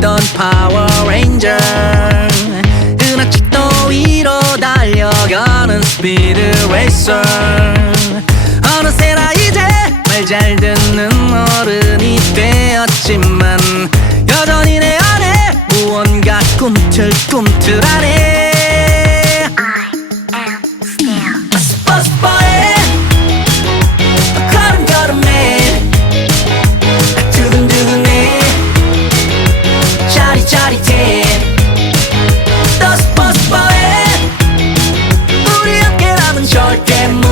싶던 파워레인저 은하측도 위로 달려가는 스피드 레이서 어느새나 이제 말 잘 듣는 어른이 되었지만 여전히 내 안에 무언가 꿈틀꿈틀하네 que more.